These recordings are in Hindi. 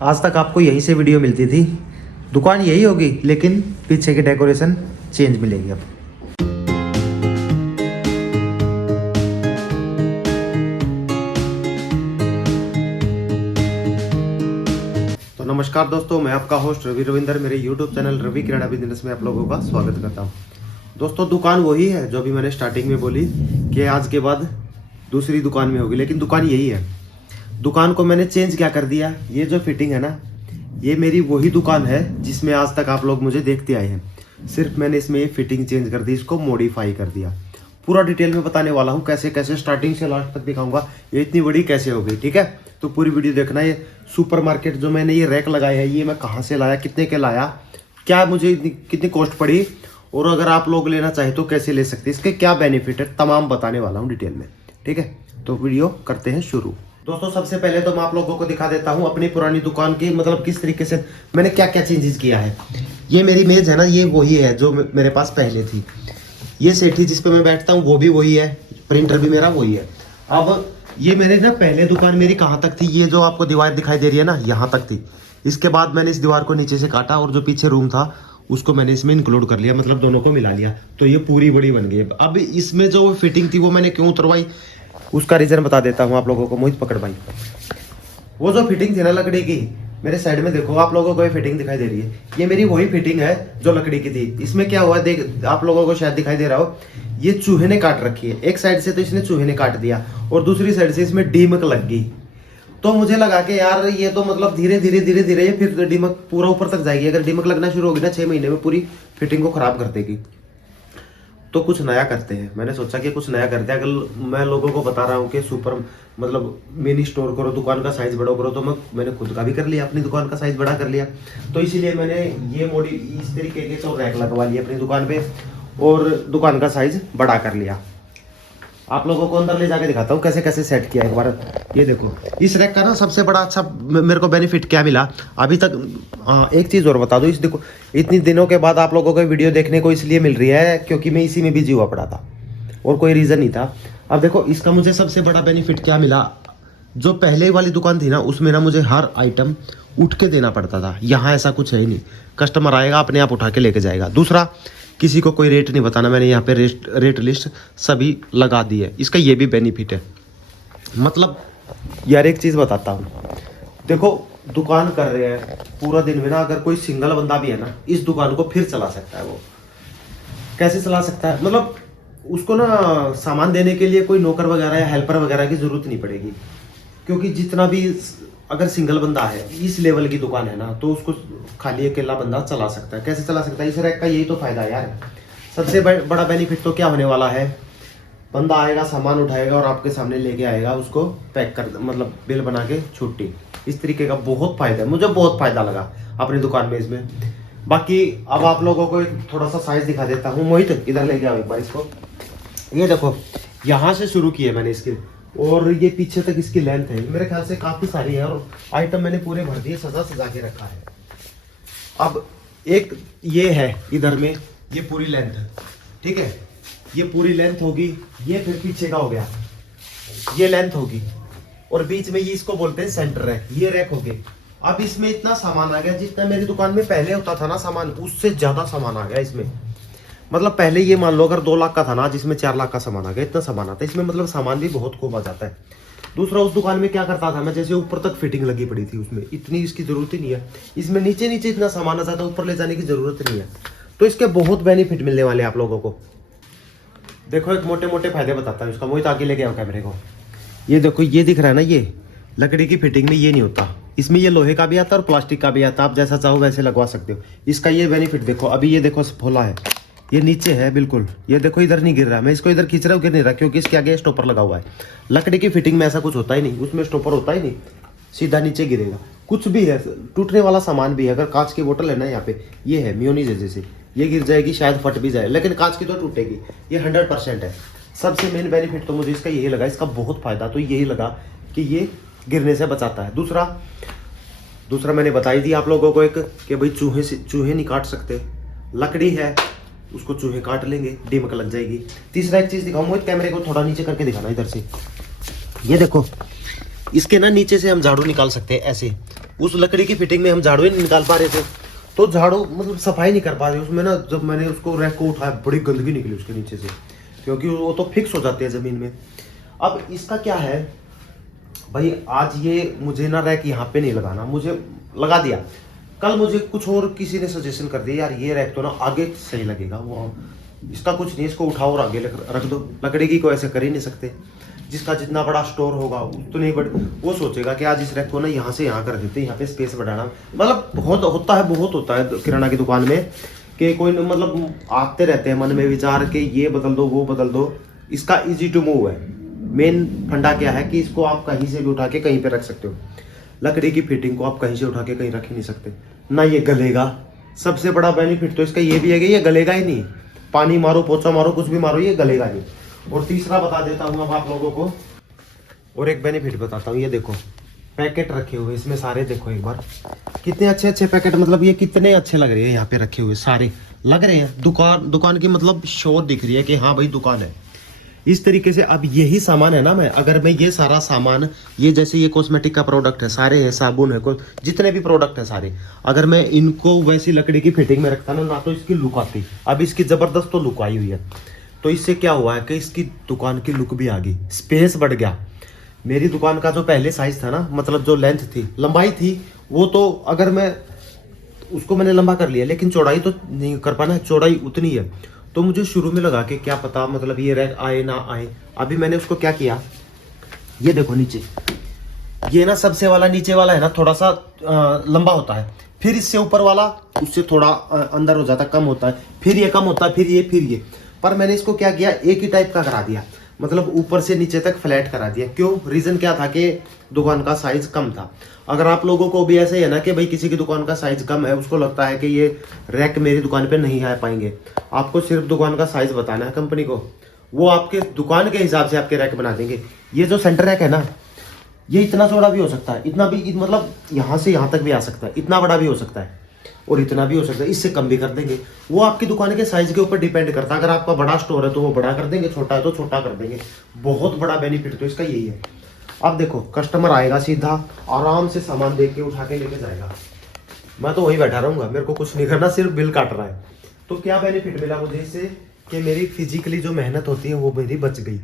आज तक आपको यहीं से वीडियो मिलती थी। दुकान यही होगी लेकिन पीछे की डेकोरेशन चेंज मिलेगी अब। तो नमस्कार दोस्तों, मैं आपका होस्ट रवि रविंदर। मेरे YouTube चैनल रवि किराना बिजनेस में आप लोगों का स्वागत करता हूँ। दोस्तों, दुकान वही है जो भी मैंने स्टार्टिंग में बोली कि आज के बाद दूसरी दुकान में होगी, लेकिन दुकान यही है। दुकान को मैंने चेंज क्या कर दिया, ये जो फिटिंग है ना, ये मेरी वही दुकान है जिसमें आज तक आप लोग मुझे देखते आए हैं। सिर्फ मैंने इसमें ये फिटिंग चेंज कर दी, इसको मॉडिफाई कर दिया। पूरा डिटेल में बताने वाला हूँ, कैसे कैसे स्टार्टिंग से लास्ट तक दिखाऊंगा ये इतनी बड़ी कैसे हो गई। ठीक है, तो पूरी वीडियो देखना। ये सुपरमार्केट जो मैंने ये रैक लगाया है, ये मैं कहाँ से लाया, कितने के लाया, क्या मुझे कितनी कॉस्ट पड़ी, और अगर आप लोग लेना चाहे तो कैसे ले सकते हैं, इसके क्या बेनिफिट है, तमाम बताने वाला हूँ डिटेल में। ठीक है, तो वीडियो करते हैं शुरू। दोस्तों, सबसे पहले तो मैं आप लोगों को दिखा देता हूँ अपनी पुरानी दुकान की, मतलब किस तरीके से मैंने क्या क्या चेंजेस किया है। ये मेरी मेज है ना, ये वही है जो मेरे पास पहले थी। ये सेठी जिस पे मैं बैठता हूँ वो भी वही है, प्रिंटर भी मेरा वही है। अब ये मेरे ना पहले दुकान मेरी कहाँ तक थी, ये जो आपको दीवार दिखाई दे रही है ना, यहाँ तक थी। इसके बाद मैंने इस दीवार को नीचे से काटा और जो पीछे रूम था उसको मैंने इसमें इंक्लूड कर लिया, मतलब दोनों को मिला लिया, तो ये पूरी बड़ी बन गई। अब इसमें जो फिटिंग थी वो मैंने क्यों उतरवाई, उसका रीजन बता देता हूँ आप लोगों को। मोहित पकड़ भाई, वो जो फिटिंग थी ना लकड़ी की, मेरे साइड में देखो, आप लोगों को ये फिटिंग दिखाई दे रही है, ये मेरी वही फिटिंग है जो लकड़ी की थी। इसमें क्या हुआ, देख आप लोगों को शायद दिखाई दे रहा हो, ये चूहे ने काट रखी है। एक साइड से तो इसने चूहे ने काट दिया और दूसरी साइड से इसमें डीमक लग गई। तो मुझे लगा कि यार ये तो मतलब धीरे धीरे ये फिर डीमक पूरा ऊपर तक जाएगी। अगर डीमक लगना शुरू होगी ना 6 महीने में, पूरी फिटिंग को खराब कर देगी। तो कुछ नया करते हैं, मैंने सोचा कि कुछ नया करते हैं। अगर मैं लोगों को बता रहा हूँ कि सुपर मतलब मिनी स्टोर करो, दुकान का साइज बड़ा करो, तो मैंने खुद का भी कर लिया, अपनी दुकान का साइज बड़ा कर लिया। तो इसीलिए मैंने ये मॉडल इस तरीके के तो रैक लगवा लिए अपनी दुकान पे और दुकान का साइज बड़ा कर लिया। आप लोगों को अंदर ले जाके दिखाता हूँ कैसे कैसे सेट किया एक बार। ये देखो, इस रैक का ना सबसे बड़ा अच्छा मेरे को बेनिफिट क्या मिला अभी तक। एक चीज़ और बता दो, इस देखो इतनी दिनों के बाद आप लोगों को वीडियो देखने को इसलिए मिल रही है क्योंकि मैं इसी में बिजी हुआ पड़ा था और कोई रीज़न नहीं था। अब देखो, इसका मुझे सबसे बड़ा बेनिफिट क्या मिला, जो पहले वाली दुकान थी ना उसमें ना मुझे हर आइटम उठ के देना पड़ता था। यहाँ ऐसा कुछ है ही नहीं, कस्टमर आएगा अपने आप उठा के लेके जाएगा। दूसरा, किसी को कोई रेट नहीं बताना, मैंने यहाँ पे रेट लिस्ट सभी लगा दी है। इसका ये भी बेनिफिट है। मतलब यार एक चीज़ बताता हूँ, देखो दुकान कर रहे हैं पूरा दिन में ना, अगर कोई सिंगल बंदा भी है ना, इस दुकान को फिर चला सकता है। वो कैसे चला सकता है, मतलब उसको ना सामान देने के लिए कोई नौकर वगैरह या हेल्पर वगैरह की जरूरत नहीं पड़ेगी, क्योंकि जितना भी अगर सिंगल बंदा है, इस लेवल की दुकान है ना, तो उसको खाली अकेला बंदा चला सकता है। कैसे चला सकता है, इस रैक का यही तो फायदा है यार। सबसे बड़ा बेनिफिट तो क्या होने वाला है, बंदा आएगा, सामान उठाएगा और आपके सामने लेके आएगा, उसको पैक कर, मतलब बिल बना के छुट्टी। इस तरीके का बहुत फायदा है, मुझे बहुत फायदा लगा अपनी दुकान में इसमें। बाकी अब आप लोगों को थोड़ा सा साइज दिखा देता हूँ। मोहित इधर लेके आओ एक बार इसको। ये देखो, यहाँ से शुरू किए मैंने इसकी, और ये पीछे तक इसकी लेंथ है, मेरे ख्याल से काफी सारी है, और आइटम मैंने पूरे भर दिए, सजा के रखा है। अब एक ये है इधर में, ये पूरी लेंथ है, ठीक है, ये पूरी लेंथ होगी। ये फिर पीछे का हो गया, ये लेंथ होगी, और बीच में ये इसको बोलते हैं सेंटर रैक, ये रैक हो गई। अब इसमें इतना सामान आ गया, जितना मेरी दुकान में पहले होता था ना सामान, उससे ज्यादा सामान आ गया इसमें। मतलब पहले ये मान लो अगर 2 लाख का था ना, जिसमें 4 लाख का सामान आ गया, इतना सामान आता है इसमें, मतलब सामान भी बहुत खूब आ जाता है। दूसरा, उस दुकान में क्या करता था मैं, जैसे ऊपर तक फिटिंग लगी पड़ी थी, उसमें इतनी इसकी जरूरत ही नहीं है। इसमें नीचे नीचे इतना सामान आ जाता है, ऊपर ले जाने की जरूरत नहीं है। तो इसके बहुत बेनिफिट मिलने वाले हैं आप लोगों को। देखो, एक मोटे मोटे फायदे बताता हूँ इसका। मोहित आगे लेके आओ कैमरे को। ये देखो, ये दिख रहा है ना, ये लकड़ी की फिटिंग में ये नहीं होता, इसमें ये लोहे का भी आता है और प्लास्टिक का भी आता है। आप जैसा चाहो वैसे लगवा सकते हो। इसका ये बेनिफिट देखो, अभी ये देखो फोला है, ये नीचे है बिल्कुल, ये देखो इधर नहीं गिर रहा, मैं इसको इधर खींच रहा हूँ, गिर नहीं रहा, क्योंकि इसके आगे स्टॉपर लगा हुआ है। लकड़ी की फिटिंग में ऐसा कुछ होता ही नहीं, उसमें स्टॉपर होता ही नहीं, सीधा नीचे गिरेगा। कुछ भी है, टूटने वाला सामान भी है, अगर कांच की बोतल है ना, यहाँ पे ये है मेयोनीज है, जैसे ये गिर जाएगी, शायद फट भी जाए, लेकिन कांच की तो टूटेगी, ये 100% है। सबसे मेन बेनिफिट तो मुझे इसका यही लगा, इसका बहुत फायदा तो यही लगा कि ये गिरने से बचाता है। दूसरा मैंने बताई दी आप लोगों को एक, कि भाई चूहे नहीं काट सकते, लकड़ी है उसको चूहे काट लेंगे, दीमक लग जाएगी। तीसरा एक चीज दिखाऊंगा, कैमरे को थोड़ा नीचे करके दिखाना इधर से। ये देखो, इसके ना नीचे से हम झाड़ू निकाल सकते हैं ऐसे, उस लकड़ी की फिटिंग में हम झाड़ू ही नहीं निकाल पा रहे थे, तो झाड़ू मतलब सफाई नहीं कर पा रहे उसमें ना। जब मैंने उसको रैक को उठाया, बड़ी गंदगी निकली उसके नीचे से, क्योंकि वो तो फिक्स हो जाती है ज़मीन में। अब इसका क्या है भाई, आज ये मुझे ना रैक यहाँ पे नहीं लगाना, मुझे लगा दिया, कल मुझे कुछ और किसी ने सजेशन कर दिया, यार ये रैक तो ना आगे सही लगेगा, वो इसका कुछ नहीं, इसको उठाओ और आगे रख दो। लकड़ी की को ऐसे कर ही नहीं सकते, जिसका जितना बड़ा स्टोर होगा उतनी बड़ी, वो सोचेगा कि आज इस रैक को ना यहाँ से यहाँ कर देते, यहाँ पे स्पेस बढ़ाना। मतलब बहुत होता है किराना की दुकान में कि कोई मतलब आते रहते हैं मन में विचार के ये बदल दो वो बदल दो। इसका इजी टू मूव है। मेन फंडा क्या है कि इसको आप कहीं से भी उठा के कहीं पे रख सकते हो। लकड़ी की फिटिंग को आप कहीं से उठा के कहीं रख ही नहीं सकते, ना ये गलेगा। सबसे बड़ा बेनिफिट तो इसका ये भी है कि ये गलेगा ही नहीं, पानी मारो पोछा मारो कुछ भी मारो ये गलेगा नहीं। और तीसरा बता देता हूँ अब आप लोगों को, और एक बेनिफिट बताता हूँ। ये देखो पैकेट रखे हुए इसमें सारे, देखो एक बार कितने अच्छे अच्छे पैकेट, मतलब ये कितने अच्छे लग रहे हैं यहाँ पे रखे हुए, सारे लग रहे हैं दुकान की मतलब शो दिख रही है कि हाँ भाई दुकान है। इस तरीके से अब यही सामान है ना, अगर मैं ये सारा सामान, ये जैसे ये कॉस्मेटिक का प्रोडक्ट है, सारे हैं, साबुन है, जितने भी प्रोडक्ट है सारे, अगर मैं इनको वैसी लकड़ी की फिटिंग में रखता ना तो इसकी लुक आती। अब इसकी जबरदस्त तो लुक आई हुई है, तो इससे क्या हुआ है कि इसकी दुकान की लुक भी आ गई, स्पेस बढ़ गया। मेरी दुकान का जो पहले साइज था ना, मतलब जो लेंथ थी, लंबाई थी, वो तो अगर मैं उसको मैंने लंबा कर लिया, लेकिन चौड़ाई तो नहीं कर पाना, चौड़ाई उतनी है। तो मुझे शुरू में लगा कि क्या पता मतलब ये रैक आए ना आए। अभी मैंने उसको क्या किया, ये देखो नीचे, ये ना सबसे वाला नीचे वाला है ना थोड़ा सा लंबा होता है, फिर इससे ऊपर वाला उससे थोड़ा अंदर हो जाता है, कम होता है, फिर ये कम होता है, फिर ये। पर मैंने इसको क्या किया, एक ही टाइप का करा दिया, मतलब ऊपर से नीचे तक फ्लैट करा दिया। क्यों, रीजन क्या था कि दुकान का साइज कम था। अगर आप लोगों को भी ऐसे ही है ना कि भाई किसी की दुकान का साइज कम है, उसको लगता है कि ये रैक मेरी दुकान पे नहीं आ पाएंगे, आपको सिर्फ दुकान का साइज बताना है कंपनी को, वो आपके दुकान के हिसाब से आपके रैक बना देंगे। ये जो सेंटर रैक है ना, ये इतना चौड़ा भी हो सकता है, इतना भी, मतलब यहाँ से यहाँ तक भी आ सकता है, इतना बड़ा भी हो सकता है और इतना भी हो सकता है, इससे कम भी कर देंगे। वो आपकी दुकान के साइज के ऊपर डिपेंड करता है। अगर आपका बड़ा स्टोर है तो वो बड़ा कर देंगे, छोटा है तो छोटा कर देंगे। बहुत बड़ा बेनिफिट तो इसका यही है। अब देखो कस्टमर आएगा सीधा आराम से सामान देख के उठा के लेके जाएगा, मैं तो वहीं बैठा रहूंगा, मेरे को कुछ नहीं करना, सिर्फ बिल काट रहा है। तो क्या बेनिफिट मिला मुझे इससे कि मेरी फिजिकली जो मेहनत होती है वो मेरी बच गई।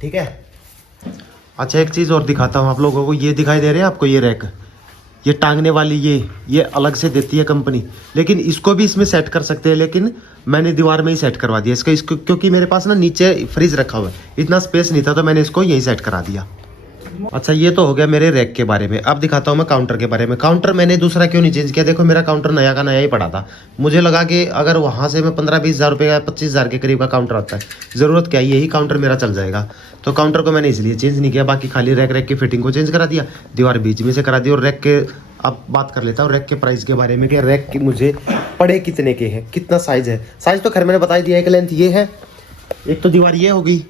ठीक है, अच्छा एक चीज़ और दिखाता हूँ आप लोगों को। ये दिखाई दे रहे हैं आपको, ये रैक, ये टांगने वाली, ये अलग से देती है कंपनी, लेकिन इसको भी इसमें सेट कर सकते हैं, लेकिन मैंने दीवार में ही सेट करवा दिया इसको क्योंकि मेरे पास ना नीचे फ्रिज रखा हुआ है, इतना स्पेस नहीं था, तो मैंने इसको यही सेट करा दिया। अच्छा ये तो हो गया मेरे रैक के बारे में। अब दिखाता हूँ मैं काउंटर के बारे में। काउंटर मैंने दूसरा क्यों नहीं चेंज किया, देखो मेरा काउंटर नया का नया ही पड़ा था। मुझे लगा कि अगर वहाँ से मैं 15-20 हज़ार रुपये का 25 हज़ार के करीब का काउंटर आता है, ज़रूरत क्या है, यही काउंटर मेरा चल जाएगा। तो काउंटर को मैंने इसलिए चेंज नहीं किया, बाकी खाली रैक की फिटिंग को चेंज करा दिया, दीवार बीच में से करा दी। और रैक के, अब बात कर लेता हूँ रैक के प्राइस के बारे में कि रैक की मुझे पड़े कितने के हैं, कितना साइज़ है। साइज़ तो खैर मैंने बता दिया, एक लेंथ ये है, एक तो दीवार ये होगी,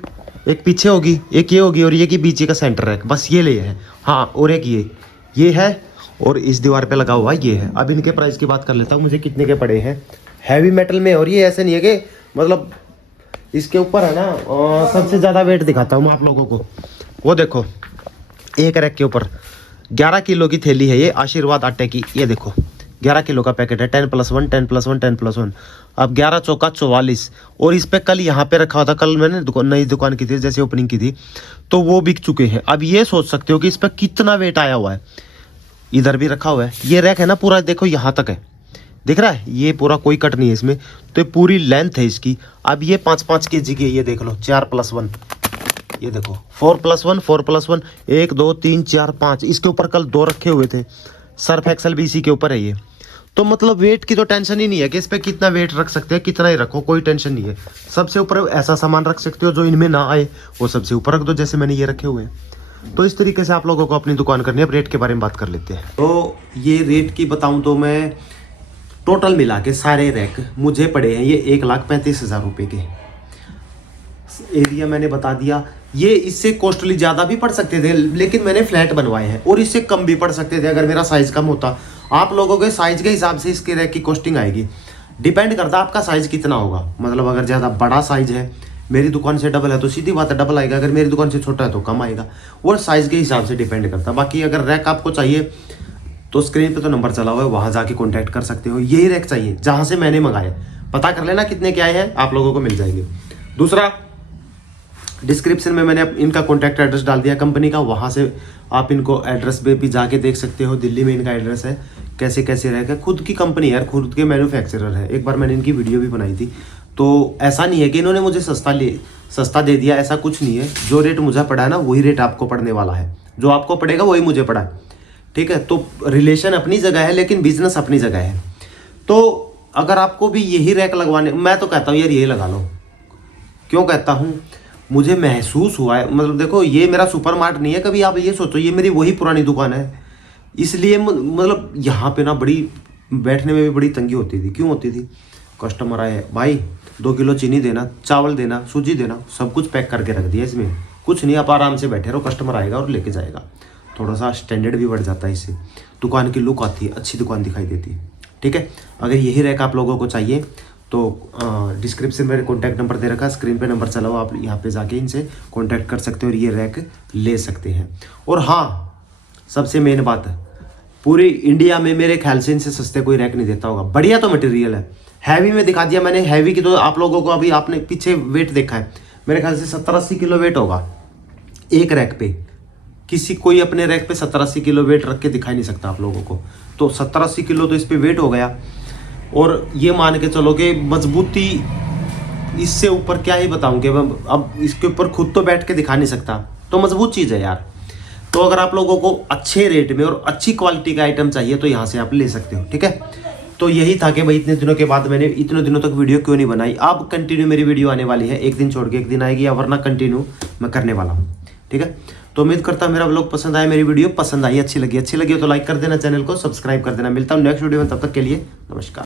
एक पीछे होगी, एक ये होगी, और ये की बीच का सेंटर रैक, बस ये ले है। हाँ, और एक ये है, और इस दीवार पे लगा हुआ ये है। अब इनके प्राइस की बात कर लेता हूँ, मुझे कितने के पड़े हैं। हैवी मेटल में, और ये ऐसे नहीं है कि मतलब इसके ऊपर है ना, सबसे ज़्यादा वेट दिखाता हूँ मैं आप लोगों को। वो देखो एक रैक के ऊपर 11 किलो की थैली है ये, आशीर्वाद आटे की। ये देखो 11 किलो का पैकेट है, 10+1 10+1 10+1। अब 11 चौका 44, और इस पे कल यहाँ पे रखा हुआ था, कल मैंने नई दुकान की थी, जैसे ओपनिंग की थी, तो वो बिक चुके हैं। अब ये सोच सकते हो कि इस पे कितना वेट आया हुआ है। इधर भी रखा हुआ है, ये रैक है ना पूरा, देखो यहाँ तक है, दिख रहा है, ये पूरा कोई कट नहीं है इसमें, तो पूरी लेंथ है इसकी। अब ये 5-5 kg की, ये देख लो 4+1, ये देखो 4+1 4+1, 1 2 3 4 5, इसके ऊपर कल 2 रखे हुए थे, सर्फ एक्सल भी इसी के ऊपर है ये। तो मतलब वेट की तो टेंशन ही नहीं है कि इस पे कितना वेट रख सकते हैं, कितना ही रखो, कोई टेंशन नहीं है। सबसे ऊपर ऐसा सामान रख सकते हो जो इनमें ना आए, वो सबसे ऊपर रख दो, जैसे मैंने ये रखे हुए हैं। तो इस तरीके से आप लोगों को अपनी दुकान करनी है। अब रेट के बारे में बात कर लेते हैं। तो ये रेट की बताऊं तो मैं टोटल मिला के सारे रैक मुझे पड़े हैं ये 1,35,000 रुपये के। एरिया मैंने बता दिया, ये इससे कॉस्टली ज़्यादा भी पड़ सकते थे, लेकिन मैंने फ्लैट बनवाए हैं, और इससे कम भी पड़ सकते थे अगर मेरा साइज़ कम होता। आप लोगों के साइज़ के हिसाब से इसके रैक की कॉस्टिंग आएगी, डिपेंड करता है आपका साइज़ कितना होगा। मतलब अगर ज़्यादा बड़ा साइज़ है, मेरी दुकान से डबल है, तो सीधी बात है डबल आएगा, अगर मेरी दुकान से छोटा है तो कम आएगा, वो साइज़ के हिसाब से डिपेंड करता है। बाकी अगर रैक आपको चाहिए तो स्क्रीन पे तो नंबर चला हुआ है, वहां जाके कांटेक्ट कर सकते हो। यही रैक चाहिए जहां से मैंने मंगाया, पता कर लेना कितने के आए हैं, आप लोगों को मिल जाएंगे। दूसरा, डिस्क्रिप्शन में मैंने इनका कॉन्टैक्ट एड्रेस डाल दिया कंपनी का, वहाँ से आप इनको एड्रेस पे भी जाके देख सकते हो। दिल्ली में इनका एड्रेस है। कैसे कैसे रहेगा, खुद की कंपनी है, खुद के मैन्युफैक्चरर है। एक बार मैंने इनकी वीडियो भी बनाई थी। तो ऐसा नहीं है कि इन्होंने मुझे सस्ता दे दिया, ऐसा कुछ नहीं है। जो रेट मुझे पड़ा है ना, वही रेट आपको पड़ने वाला है। जो आपको पड़ेगा वही मुझे पड़ा है, ठीक है। तो रिलेशन अपनी जगह है, लेकिन बिजनेस अपनी जगह है। तो अगर आपको भी यही रैक लगवाने, मैं तो कहता हूँ यार यही लगा लो। क्यों कहता हूँ, मुझे महसूस हुआ है, मतलब देखो ये मेरा सुपर मार्ट नहीं है, कभी आप ये सोचो ये मेरी वही पुरानी दुकान है। इसलिए मतलब यहाँ पे ना बड़ी बैठने में भी बड़ी तंगी होती थी। क्यों होती थी, कस्टमर आए, भाई 2 किलो चीनी देना, चावल देना, सूजी देना, सब कुछ पैक करके रख दिया इसमें, कुछ नहीं, आप आराम से बैठे रहो, कस्टमर आएगा और लेके जाएगा। थोड़ा सा स्टैंडर्ड भी बढ़ जाता है इससे, दुकान की लुक आती है, अच्छी दुकान दिखाई देती है, ठीक है। अगर यही रैक आप लोगों को चाहिए तो डिस्क्रिप्शन में कॉन्टैक्ट नंबर दे रखा है, स्क्रीन पे नंबर चला हुआ, आप यहाँ पे जाके इनसे कॉन्टैक्ट कर सकते हो और ये रैक ले सकते हैं। और हाँ, सबसे मेन बात है, पूरी इंडिया में मेरे ख्याल से इनसे सस्ते कोई रैक नहीं देता होगा। बढ़िया तो मटेरियल है, हैवी में दिखा दिया मैंने। हैवी की तो आप लोगों को अभी आपने पीछे वेट देखा है, मेरे ख्याल से 70-80 किलो वेट होगा एक रैक पे। किसी कोई अपने रैक पे 70-80 किलो वेट रख के दिखाई नहीं सकता आप लोगों को। तो 70-80 किलो तो इस पे वेट हो गया। और ये मान के चलो कि मजबूती इससे ऊपर क्या ही बताऊं कि अब इसके ऊपर खुद तो बैठ के दिखा नहीं सकता, तो मजबूत चीज़ है यार। तो अगर आप लोगों को अच्छे रेट में और अच्छी क्वालिटी का आइटम चाहिए तो यहाँ से आप ले सकते हो, ठीक है। तो यही था कि भाई इतने दिनों के बाद मैंने इतने दिनों तक वीडियो क्यों नहीं बनाई। अब कंटिन्यू मेरी वीडियो आने वाली है, एक दिन छोड़ के एक दिन आएगी, या वरना कंटिन्यू मैं करने वाला हूँ, ठीक है। तो उम्मीद करता हूँ मेरा व्लॉग पसंद आया, मेरी वीडियो पसंद आई, अच्छी लगी तो लाइक कर देना, चैनल को सब्सक्राइब कर देना। मिलता हूँ नेक्स्ट वीडियो में, तब तक के लिए नमस्कार।